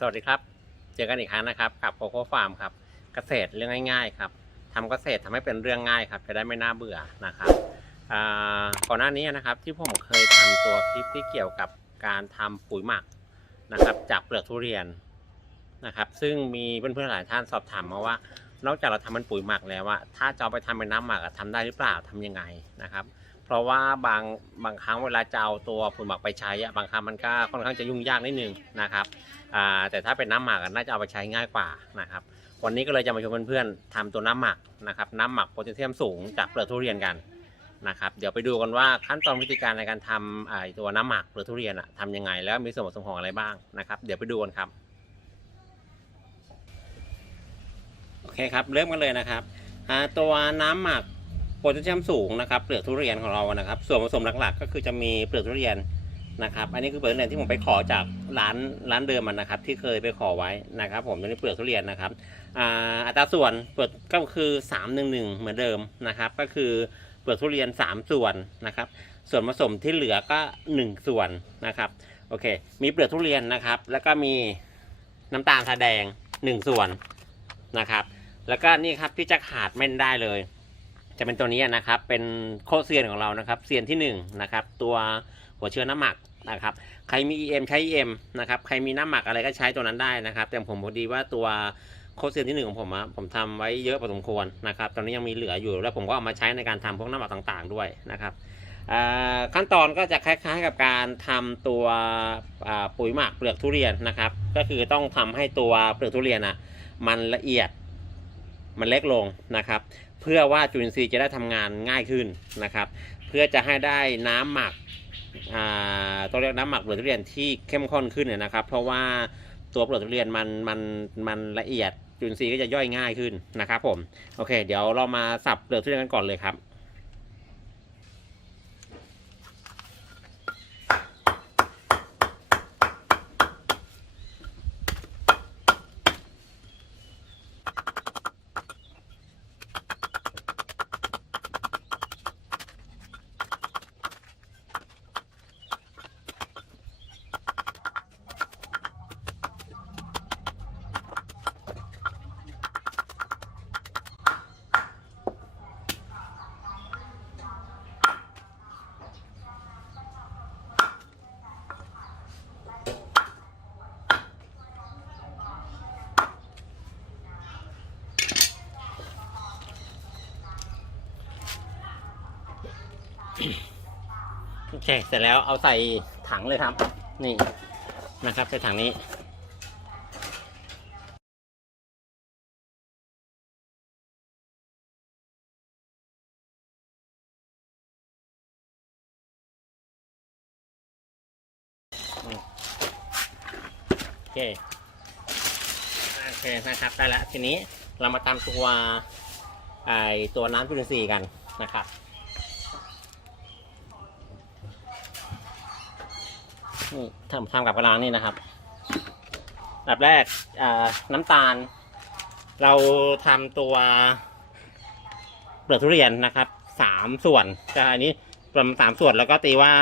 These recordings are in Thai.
สวัสดีครับ เจอกันอีกครั้งนะครับ กับโคโค่ฟาร์มครับ เกษตรเรื่องง่ายๆครับทำเกษตรทำให้เป็นเรื่องง่ายครับ จะได้ไม่น่าเบื่อนะครับก่อนหน้านี้นะครับที่ผมเคยทำตัวคลิปที่เกี่ยวกับการทำปุ๋ยหมักนะครับ จากเปลือกทุเรียนนะครับ ซึ่งมีเพื่อนๆหลายท่านสอบถามมาว่า นอกจากเราทำเป็นปุ๋ยหมักแล้วว่าถ้าจะเอาไปทำเป็นน้ำหมักอะทำได้หรือเปล่าทำยังไงนะครับ เพราะว่าบางบางครั้งเวลาจะเอาตัวปุ๋ยหมักไปใช้อะบางครั้งมันก็ค่อนข้างจะยุ่งยากนิดนึงนะครับแต่ถ้าเป็นน้ำหมักน่าจะเอาไปใช้ง่ายกว่านะครับ วันนี้ก็เลยจะมาชวนเพื่อนๆทำตัวน้ำหมักนะครับน้ำหมักโพแทสเซียมสูงจากเปลือกทุเรียนกันนะครับเดี๋ยวไปดูกันว่าขั้นตอนวิธีการในการทำไอตัวน้ำหมักเปลือกทุเรียนอะทำยังไงแล้วมีส่วนผสมของอะไรบ้างนะครับ เดี๋ยวไปดูกันครับโอเคครับเริ่มกันเลยนะครับตัวน้ำหมัก พแทสเซียมสูงนะครับเปลือกทุเรียนของเรานะครับ ส่วนผสมหลักๆ ก็คือจะมีเปลือกทุเรียนนะครับ อันนี้คือเปลือกทุเรียนที่ผมไปขอจากร้านร้านเดิมมันนะครับ ที่เคยไปขอไว้นะครับ ผมตัวนี้เปลือกทุเรียนนะครับอ่าอัตราส่วนเปลือกก็คือ3 1 1เหมือนเดิมนะครับ ก็คือเปลือกทุเรียน 3 ส่วนนะครับ ส่วนผสมที่เหลือก็ 1 ส่วนนะครับโอเค มีเปลือกทุเรียนนะครับ แล้วก็มีน้ำตาลทรายแดง 1 ส่วนนะครับ แล้วก็นี่ครับที่จะขาดไม่ได้เลย จะเป็นตัวนี้นะครับ เป็นโคเซียนของเรานะครับเซียนที่1นงนะครับ ตัวหัวเชื้อน้ำหมักนะครับ ใครมี EM ใช้ EM นะครับ ใครมีน้ำหมักอะไรก็ใช้ตัวนั้นได้นะครับ แต่ผมพอดีว่าตัวโคเซียนที่หนึ่งของผมอะผมทำไว้เยอะพอสมควรนะครับ ตอนนี้ยังมีเหลืออยู่ แล้วผมก็เอามาใช้ในการทำพวกน้ำหมักต่างๆด้วยนะครับขั้นตอนก็จะคล้ายๆกับการทำตัวปุ๋ยหมักเปลือกทุเรียนนะครับ ก็คือต้องทำให้ตัวเปลือกทุเรียนอะมันละเอียด มันเล็กลงนะครับ เพื่อว่าจุลินทรีย์จะได้ทำงานง่ายขึ้นนะครับ เพื่อจะให้ได้น้ำหมักอ่าต้องเรียกน้ำหมักเปลือกทุเรียนที่เข้มข้นขึ้นเนี่ยนะครับ เพราะว่าตัวเปลือกทุเรียนมันมันมันละเอียดจุลินทรีย์ก็จะย่อยง่ายขึ้นนะครับผมโอเค เดี๋ยวเรามาสับเปลือกทุเรียนกันก่อนเลยครับ โอเค เสร็จแล้วเอาใส่ถังเลยครับ นี่นะครับใส่ถังนี้โอเคโอเคนะครับได้แล้วทีนี้เรามาตามตัวไอตัวน้ำจุลินทรีย์กันนะครับ นี่ทำทำกับกระลางนี่นะครับอันดับแรกน้ำตาล เราทำตัวเปลือกทุเรียนนะครับสามส่วนจะอันนี้ประมาณสามส่วนแล้วก็ตีว่า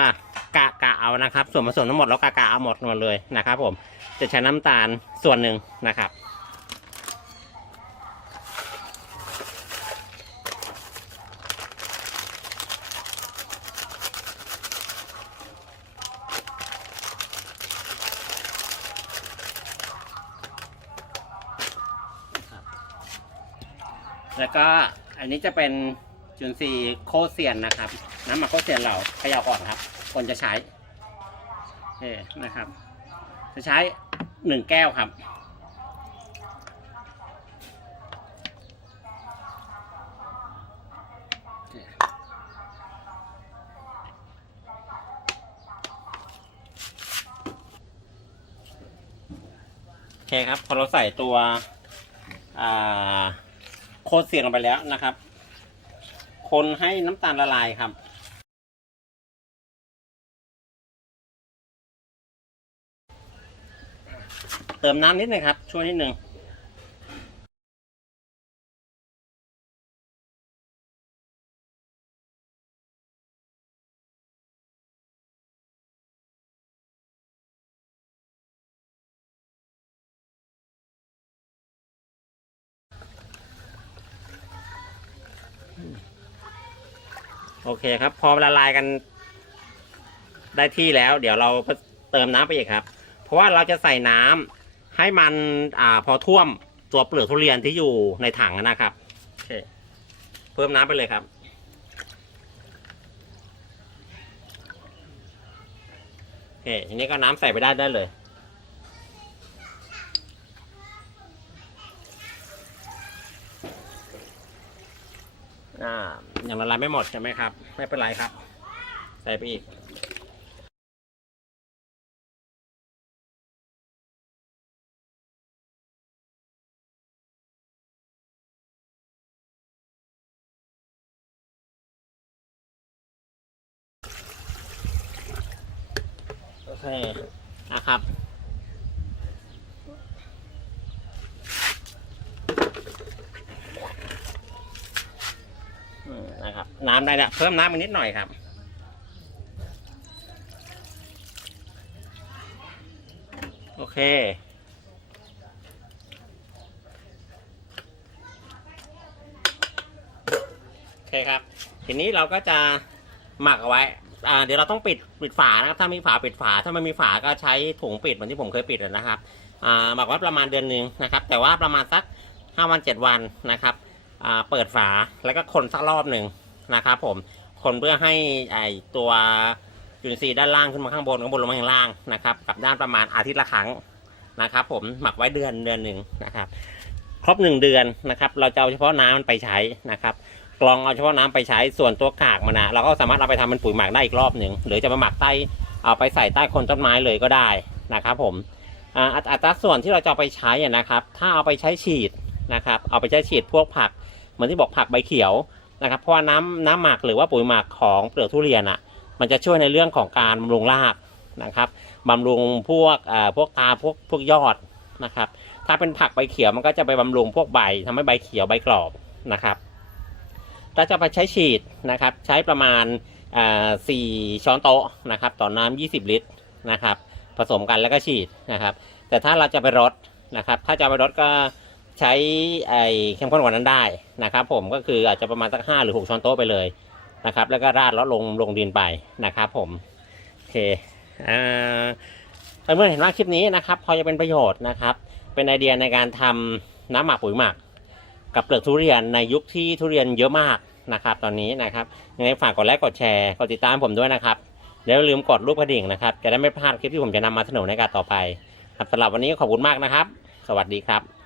กะกะเอานะครับ ส่วนผสมทั้งหมดแล้วกะกะเอาหมดหมดเลยนะครับ ผมจะใช้น้ำตาลส่วนหนึ่งนะครับ แล้วก็อันนี้จะเป็นจุนซีโคเซียนนะครับ น้ำหมักโคเซียนเราเขย่าก่อนครับ คนจะใช้เอนะครับ จะใช้หนึ่งแก้วครับโอเคครับ พอเราใส่ตัว อ่า โคตรเสียงลงไปแล้วนะครับ คนให้น้ำตาลละลายครับเติมน้ำนิดนึงครับ ช่วยนิดนึง โอเคครับ พอละลายกัน ได้ที่แล้ว เดี๋ยวเราเติมน้ำไปอีกครับ เพราะว่าเราจะใส่น้ำให้มันอ่าพอท่วมตัวเปลือกทุเรียนที่อยู่ในถังนะครับโอเคเพิ่มน้ำไปเลยครับโอเคทีนี้ก็น้ำใส่ไปได้ได้เลย อ่ายังละลายไม่หมดใช่ไหมครับ ไม่เป็นไรครับ ใส่ไปอีกโอเคนะครับ อืม น้ำได้แล้วเพิ่มน้ำอีกนิดหน่อยครับ โอเค โอเคครับ ทีนี้เราก็จะหมักเอาไว้ อ่า เดี๋ยวเราต้องปิดปิดฝานะครับ ถ้ามีฝาปิดฝา ถ้าไม่มีฝาก็ใช้ถุงปิดเหมือนที่ผมเคยปิดนะครับ อ่า หมักไว้ประมาณเดือนหนึ่งนะครับ แต่ว่าประมาณสักห้าวันเจ็ดวันนะครับอ่าเปิดฝาแล้วก็คนสักรอบหนึ่ง นะครับผมคนเพื่อให้ไอตัวจุลินทรีย์ด้านล่างขึ้นมาข้างบนข้างบนลงมาข้างล่างนะครับกับด้านประมาณอาทิตย์ละครั้งนะครับผมหมักไว้เดือนเดือนหนึ่งนะครับ ครบหนึ่งเดือนนะครับ เราจะเอาเฉพาะน้ำมันไปใช้นะครับกรองเอาเฉพาะน้ำไปใช้ส่วนตัวกากมันนะเราก็สามารถเอาไปทำเป็นปุ๋ยหมักได้อีกรอบหนึ่งหรือจะมาหมักใต้เอาไปใส่ใต้คนต้นไม้เลยก็ได้นะครับผมอ่าอัตราส่วนที่เราจะเอาไปใช้นะครับ ถ้าเอาไปใช้ฉีดนะครับ เอาไปใช้ฉีดพวกผักเหมือนที่บอกผักใบเขียว นะครับ เพราะว่าน้ำน้ำหมักหรือว่าปุ๋ยหมักของเปลือกทุเรียนอะ มันจะช่วยในเรื่องของการบำรุงรากนะครับบำรุงพวกอ่าพวกตาพวกพวกยอดนะครับ ถ้าเป็นผักใบเขียวมันก็จะไปบำรุงพวกใบทำให้ใบเขียวใบกรอบนะครับถ้าจะไปใช้ฉีดนะครับ ใช้ประมาณอ่าสี่ช้อนโต๊ะนะครับ ต่อน้ำ20 ลิตรนะครับ ผสมกันแล้วก็ฉีดนะครับ แต่ถ้าเราจะไปรดนะครับ ถ้าจะไปรดก็ ใช้ไอเข้มข้นกว่านั้นได้นะครับผมก็คืออาจจะประมาณสักห้าหรือหกช้อนโต๊ะไปเลยนะครับ แล้วก็ราดแล้วลงลงดินไปนะครับผมโอเคอ่าเมื่อเห็นว่าคลิปนี้นะครับ พอจะเป็นประโยชน์นะครับ เป็นไอเดียในการทำน้ำหมักปุ๋ยหมัก กับเปลือกทุเรียนในยุคที่ทุเรียนเยอะมากนะครับ ตอนนี้นะครับยังไงฝากกดไลค์กดแชร์กดติดตามผมด้วยนะครับแล้วอย่าลืมกดรูปกระดิ่งนะครับ จะได้ไม่พลาดคลิปที่ผมจะนำมาเสนอในการต่อไปครับสำหรับวันนี้ขอบคุณมากนะครับ สวัสดีครับ